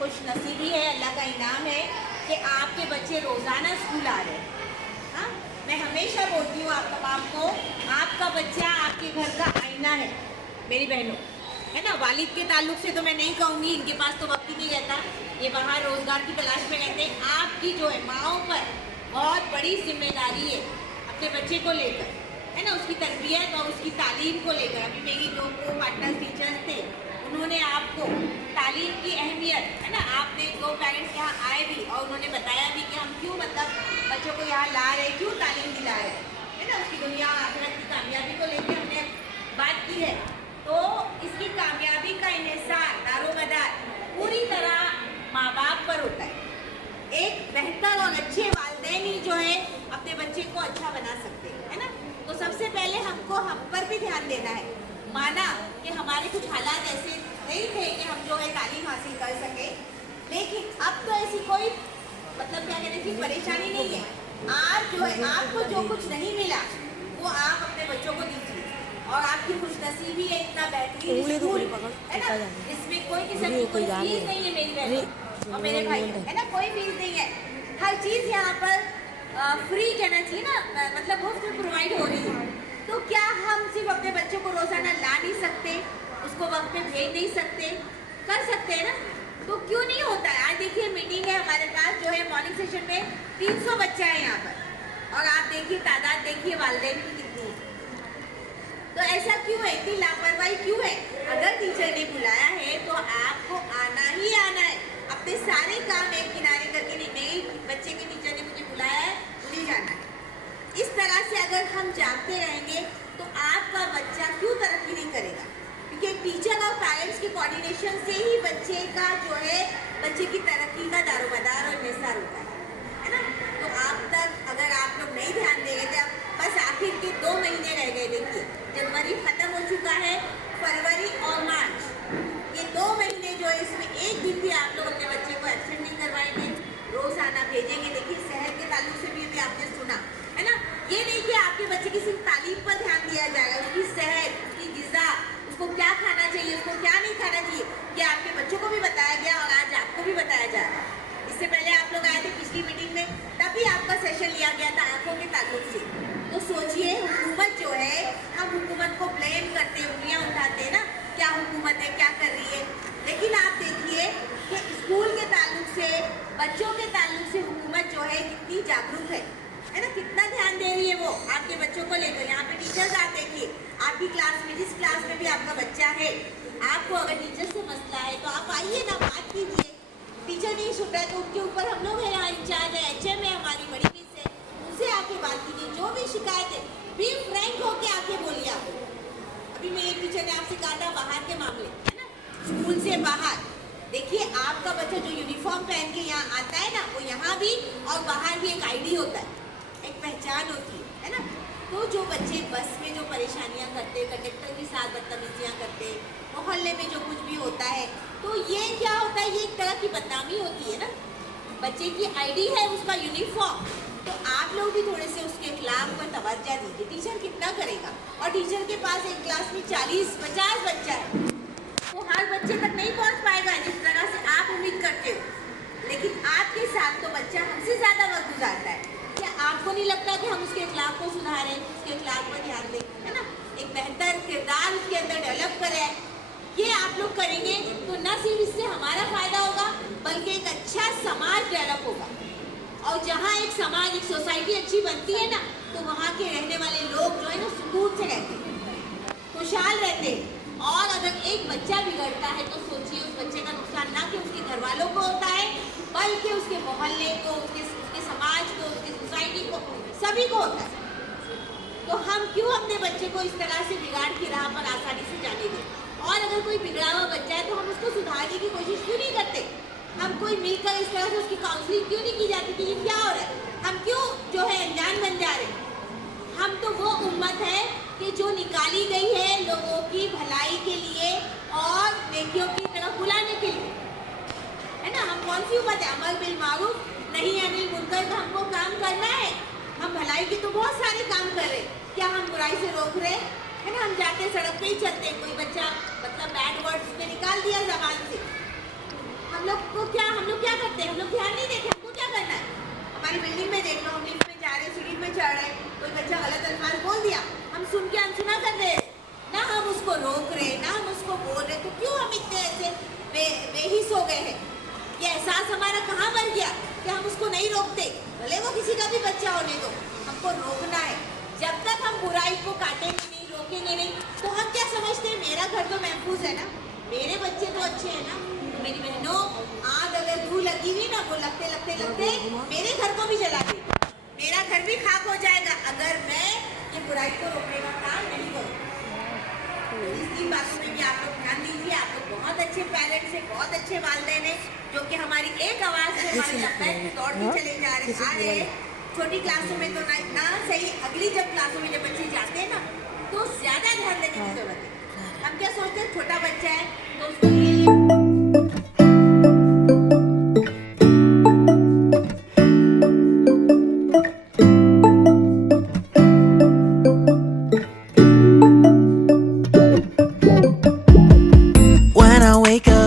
खुशनसीबी है, अल्लाह का इनाम है कि आपके बच्चे रोज़ाना स्कूल आ रहे हैं। हाँ, मैं हमेशा बोलती हूँ आप तमाम को, आपका बच्चा आपके घर का आईना है मेरी बहनों, है ना। वालिद के ताल्लुक से तो मैं नहीं कहूँगी, इनके पास तो वक्त ही नहीं रहता, ये बाहर रोज़गार की तलाश में रहते हैं। आपकी जो है माओं पर बहुत बड़ी जिम्मेदारी है अपने बच्चे को लेकर, है ना, उसकी तरबियत और उसकी तालीम को लेकर। अभी मेरी दो को पार्टनर टीचर्स थे, उन्होंने आपको तालीम की अहमियत, है ना, आपने दो पेरेंट्स यहाँ आए भी और उन्होंने बताया भी कि हम क्यों मतलब बच्चों को यहाँ ला रहे, क्यों तालीम दिला रहे, है ना, उसकी दुनिया आखिरत की कामयाबी को लेकर हमने बात की है। तो इसकी कामयाबी का इन्हिसार दारोमदार पूरी तरह माँ बाप पर होता है। एक बेहतर और अच्छे वालिदैन ही जो है अपने बच्चे को अच्छा बना सकते हैं, है ना। तो सबसे पहले हमको हम पर भी ध्यान देना है। माना कि हमारे कुछ हालात ऐसे नहीं थे कि हम जो है तालीम हासिल कर सके, लेकिन अब तो ऐसी कोई मतलब क्या कहते हैं परेशानी नहीं है। आज जो है आपको जो कुछ नहीं मिला वो आप अपने बच्चों को दीजिए, और आपकी खुशनसीबी है इतना बेहतरीन स्कूल, है ना, इसमें कोई किस्म की कोई फीस नहीं है मेरी बहन और मेरे भाई, है ना, कोई फीस नहीं है। हर चीज़ यहाँ पर फ्री कहना चाहिए ना, मतलब मुफ्त में प्रोवाइड हो रही है। तो क्या हम सिर्फ अपने बच्चों को रोज़ाना ला नहीं सकते, उसको वक्त पे भेज नहीं सकते? कर सकते हैं ना, तो क्यों नहीं होता है। आज देखिए मीटिंग है हमारे पास जो है मॉर्निंग सेशन में 300 बच्चा है यहाँ पर, और आप देखिए तादाद देखिए वालिदैन की कितनी है। तो ऐसा क्यों है, इतनी लापरवाही क्यों है? अगर टीचर ने बुलाया है तो आपको आना ही आना है। अपने सारे काम एक किनारे करके नहीं, मेरे बच्चे के टीचर ने मुझे बुलाया है, मुझे जाना है। इस तरह से अगर हम जागते रहेंगे तो आपका बच्चा क्यों तरक्की नहीं करेगा? क्योंकि टीचर और पेरेंट्स के कोऑर्डिनेशन से ही बच्चे का जो है बच्चे की तरक्की का दारोमदार और निसार होता है ना। तो आप तक अगर आप लोग नहीं ध्यान देंगे तो बस आखिर के 2 महीने रह गए। देखिए जनवरी खत्म हो चुका है, फरवरी और मार्च, ये 2 महीने जो है इसमें एक दिन भी आप लोग अपने बच्चे को एब्सेंट नहीं करवाएंगे, रोज आना भेजेंगे। देखिए सेहत के ताल्लुक से भी आपने सुना, है ना, ये नहीं कि आपके बच्चे की सिर्फ तालीम पर ध्यान दिया जाएगा, उसकी सेहत, उसकी ग़िज़ा, उसको क्या खाना चाहिए, उसको क्या नहीं खाना चाहिए, ये आपके बच्चों को भी बताया गया और आज आपको भी बताया जा रहा है। इससे पहले आप लोग आए थे पिछली मीटिंग में, तभी आपका सेशन लिया गया था आंखों के ताल्लुक से। तो सोचिए हुकूमत जो है, हम हुकूमत को ब्लेम करते, उंगलियां उठाते हैं ना, क्या हुकूमत है, क्या कर रही है, लेकिन आप देखिए कि स्कूल के ताल्लुक से, बच्चों के ताल्लुक से हुकूमत जो है कितनी जागरूक है ना, कितना ध्यान दे रही है वो आपके बच्चों को लेकर। यहाँ पे टीचर्स आप देखिए, आपकी क्लास में, जिस क्लास में भी आपका बच्चा है, आपको अगर टीचर से मसला है तो आप आइए ना, बात कीजिए। टीचर नहीं सुन रहा है तो उनके ऊपर हम लोग है यहाँ इंचार्ज है, HM है हमारी बड़ी मिस है, उनसे आके बात कीजिए। जो भी शिकायत है बी फ्रैंक होके आके बोलिए। आप अभी मेरे टीचर ने आपसे कहा था बाहर के मामले, है ना, स्कूल से बाहर देखिए आपका बच्चा जो यूनिफॉर्म पहन के यहाँ आता है ना, वो यहाँ भी और बाहर भी एक ID होता है, एक पहचान होती है ना। तो जो बच्चे बस में जो परेशानियां करते, कंडक्टर के साथ बदतमीजियां करते, मोहल्ले में जो कुछ भी होता है, तो ये क्या होता है, ये एक तरह की बदनामी होती है ना। बच्चे की ID है उसका यूनिफॉर्म, तो आप लोग भी थोड़े से उसके खिलाफ पर तवज्जो दीजिए। टीचर कितना करेगा, और टीचर के पास एक क्लास में 40-50 बच्चा है, तो हर बच्चे तक नहीं पहुँच पाएगा जिस तरह से आप उम्मीद करते हो। लेकिन आपके साथ तो बच्चा हमसे ज़्यादा वक्त गुजारता है। क्या आपको नहीं लगता कि हम उसके अखलाक को सुधारें, उसके अखलाक पर ध्यान दें, है ना, एक बेहतर किरदार उसके अंदर डेवलप करें? ये आप लोग करेंगे तो न सिर्फ इससे हमारा फ़ायदा होगा, बल्कि एक अच्छा समाज डेवलप होगा। और जहाँ एक समाज, एक सोसाइटी अच्छी बनती है ना, तो वहाँ के रहने वाले लोग जो है ना सुकून से रहते हैं, खुशहाल रहते हैं। और अगर एक बच्चा बिगड़ता है तो सोचिए उस बच्चे का नुकसान ना कि उसके घर वालों को होता है, बल्कि उसके मोहल्ले को, उसके समाज को, उसकी सोसाइटी को, सभी को होता है। तो हम क्यों अपने बच्चे को इस तरह से बिगाड़ की राह पर आसानी से जाने दें? और अगर कोई बिगड़ा हुआ बच्चा है तो हम उसको सुधारने की कोशिश क्यों नहीं करते? हम कोई मिलकर इस तरह से उसकी काउंसलिंग क्यों नहीं की जाती कि ये क्या हो रहा है? हम क्यों जो है अनजान बन जा रहे हैं? हम तो वो उम्मत है कि जो निकाली गई है लोगों की भलाई के लिए और नेकियों की तरफ बुलाने के लिए, है ना। हम कौन सी उम्मत है? अमर बिल मारूफ नहीं अनिल मुनकर का हमको काम करना है। हम भलाई के तो बहुत सारे काम कर रहे, क्या हम बुराई से रोक रहे, है ना। हम जाते सड़क पे ही चलते, कोई बच्चा मतलब बैड वर्ड्स में निकाल दिया जबान से, हम लोग क्या करते हैं, हम लोग ध्यान नहीं देते, हमको क्या करना है। हमारी बिल्डिंग में देख लो, हम लिफ्ट में जा रहे हैं, सीढ़ी में चढ़ रहे हैं, कोई बच्चा गलत अल्फाज बोल दिया, हम सुन के अनसुना कर रहे हैं, ना हम उसको रोक रहे, ना हम उसको बोल रहे, तो क्यों हम इतने ऐसे बेहिस हो गए हैं। ये एहसास हमारा कहाँ मर गया कि हम उसको नहीं रोकते, भले वो किसी का भी बच्चा होने दो, हमको रोकना है। जब तक हम बुराई को काटेंगे नहीं, रोकेंगे नहीं, तो हम क्या समझते हैं मेरा घर तो महफूज है ना, मेरे बच्चे तो अच्छे हैं ना। तो मेरी बहनों, आग अगर धूल लगी हुई ना, वो लगते लगते लगते मेरे घर को भी जला देगी, मेरा घर भी खाक हो जाएगा अगर मैं ये बुराई को रोकने का काम नहीं करूँ। तो इस तीन बातों में भी आप लोग ध्यान दीजिए। आप लोग बहुत अच्छे पेरेंट्स हैं, बहुत अच्छे वालिदैन हैं, जो कि हमारी एक आवाज़ से हमारे साथ दौड़ते चले आ रहे हैं। छोटी क्लासों में तो ना सही, अगली जब क्लासों में जब बच्चे जाते हैं ना, तो ज़्यादा ध्यान देने की जरूरत है। हम क्या सोचते हैं, छोटा बच्चा है तो उसको लिए When I wake up